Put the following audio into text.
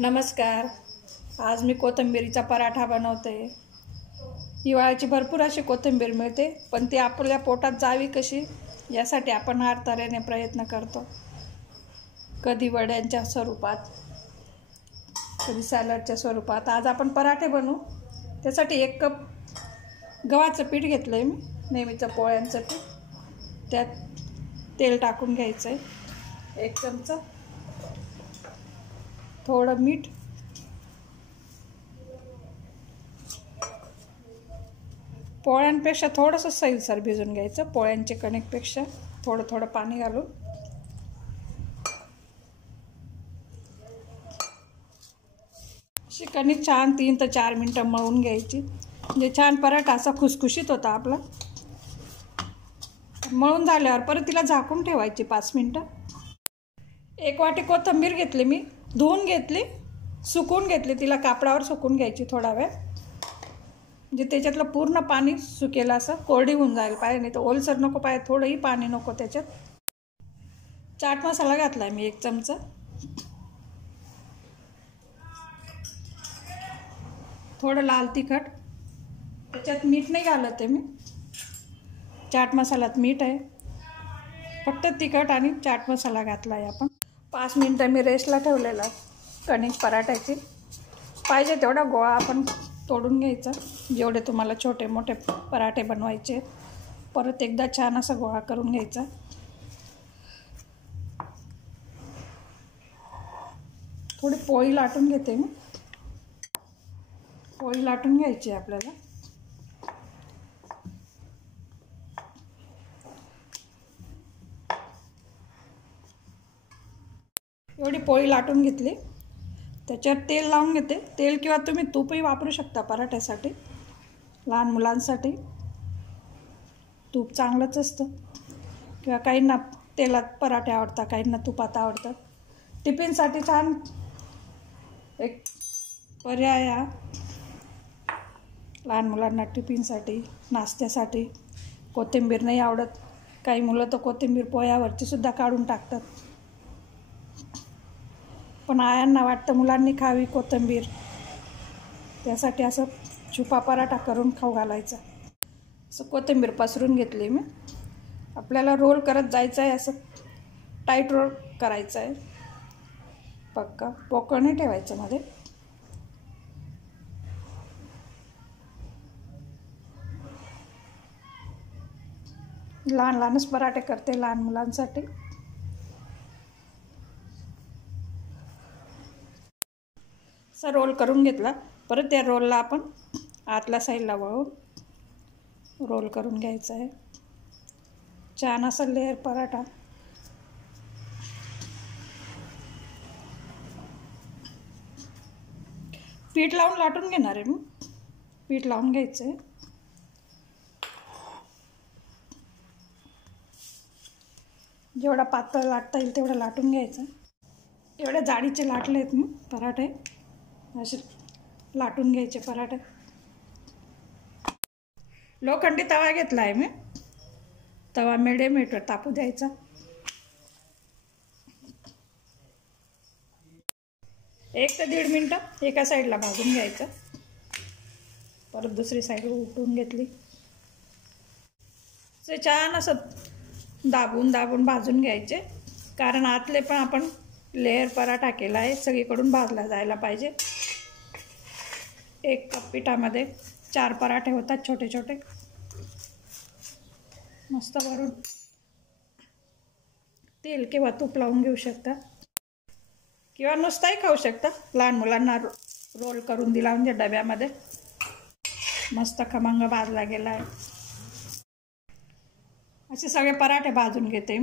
नमस्कार. आज मी कोथिंबीरीचा पराठा बनवते. हिवाळ्याची भरपूर अशी कोथिंबीर मिळते, पण ती आपल्या पोटात जावी कशी यासाठी आपण हर तऱ्हेने प्रयत्न करतो. कधी वड्यांच्या स्वरूपात, कधी सॅलडच्या स्वरूपात. आज आपण पराठे बनवू. त्यासाठी 1 कप गव्हाचं पीठ घेतलं आहे मी, नेहमीचं पोळ्यांचं पीठ. त्यात तेल टाकून घ्यायचं आहे 1 चमचा, थोडं मीठ, पोळ्यांपेक्षा थोडंसं सैलसर भिजून घ्यायचं. पोळ्यांचे कणिकपेक्षा थोडं थोडं पाणी घालून अशी कणिक छान 3 ते 4 मिनटं मळून घ्यायची. म्हणजे छान पराठा असा खुसखुशीत होता आपला. मळून झाल्यावर परत तिला झाकून ठेवायची 5 मिनटं. 1 वाटी कोथिंबीर घेतली मी, धुवून घेतली, सुकवून घेतली. तिला कापडावर सुकवून घ्यायची थोडा वेळ, म्हणजे त्याच्यातलं पूर्ण पाणी सुकेल, असं कोरडी होऊन जाईल पाहिजे. नाही तर ओलसर नको पाहिजे, थोडंही पाणी नको त्याच्यात. चाट मसाला घातला आहे मी 1 चमचा, थोडं लाल तिखट. त्याच्यात मीठ नाही घालत आहे मी, चाट मसाल्यात मीठ आहे. फक्त तिखट आणि चाट मसाला घातला आहे आपण. 5 मिनटं मी रेस्टला ठेवलेला कणिक पराठ्याची. पाहिजे तेवढा गोळा आपण तोडून घ्यायचा, जेवढे तुम्हाला छोटे मोठे पराठे बनवायचे. परत एकदा छान असा गोळा करून घ्यायचा. थोडी पोळी लाटून घेते मी. पोळी लाटून घ्यायची आपल्याला. एवढी पोळी लाटून घेतली. त्याच्यावर तेल लावून घेते. तेल किंवा तुम्ही तूपही वापरू शकता पराठ्यासाठी. लहान मुलांसाठी तूप चांगलंच असतं, किंवा काहींना तेलात पराठे आवडतात, काहींना तुपात आवडतात. टिफिनसाठी छान एक पर्याय हा. लहान मुलांना टिफिनसाठी, नाश्त्यासाठी. कोथिंबीर नाही आवडत, काही मुलं तर कोथिंबीर पोह्यावरची सुद्धा काढून टाकतात. पण आयांना वाटतं मुलांनी खावी कोथिंबीर, त्यासाठी असं छुपा पराठा करून खाऊ घालायचा. असं कोथिंबीर पसरून घेतली मी. आपल्याला रोल करत जायचं आहे, असं टाईट रोल करायचं आहे. पक्का पोकळ नाही ठेवायचं मध्ये. लहान लहानच पराठे करते लहान मुलांसाठी. असा रोल करून घेतला. परत त्या रोलला आपण आतल्या साईडला वळून रोल करून घ्यायचा आहे. छान असा लेअर पराठा. पीठ लावून लाटून घेणार आहे मी. पीठ लावून घ्यायचं आहे. जेवढा पातळ लाटता येईल तेवढं लाटून घ्यायचं. एवढ्या जाडीचे लाटले आहेत मी पराठे. असे लाटून घ्यायचे पराठे. लोखंडी तवा घेतला आहे मी. तवा मिडियम हीटवर तापू द्यायचा. एक ते 1.5 मिनटं एका साईडला भाजून घ्यायचं. परत दुसरी साईड उलटून घेतली. ते छान असं दाबून दाबून भाजून घ्यायचे, कारण आतले पण आपण लेअर पराठा केला आहे, सगळीकडून भाजला जायला पाहिजे. 1 कप पिठामध्ये 4 पराठे होतात छोटे छोटे. मस्त वरून तेल किंवा तूप लावून घेऊ शकता, किंवा नुसताही खाऊ शकता. लहान मुलांना रोल करून दिला म्हणजे डब्यामध्ये. मस्त खमंग भाजला गेला आहे. असे सगळे पराठे भाजून घेते.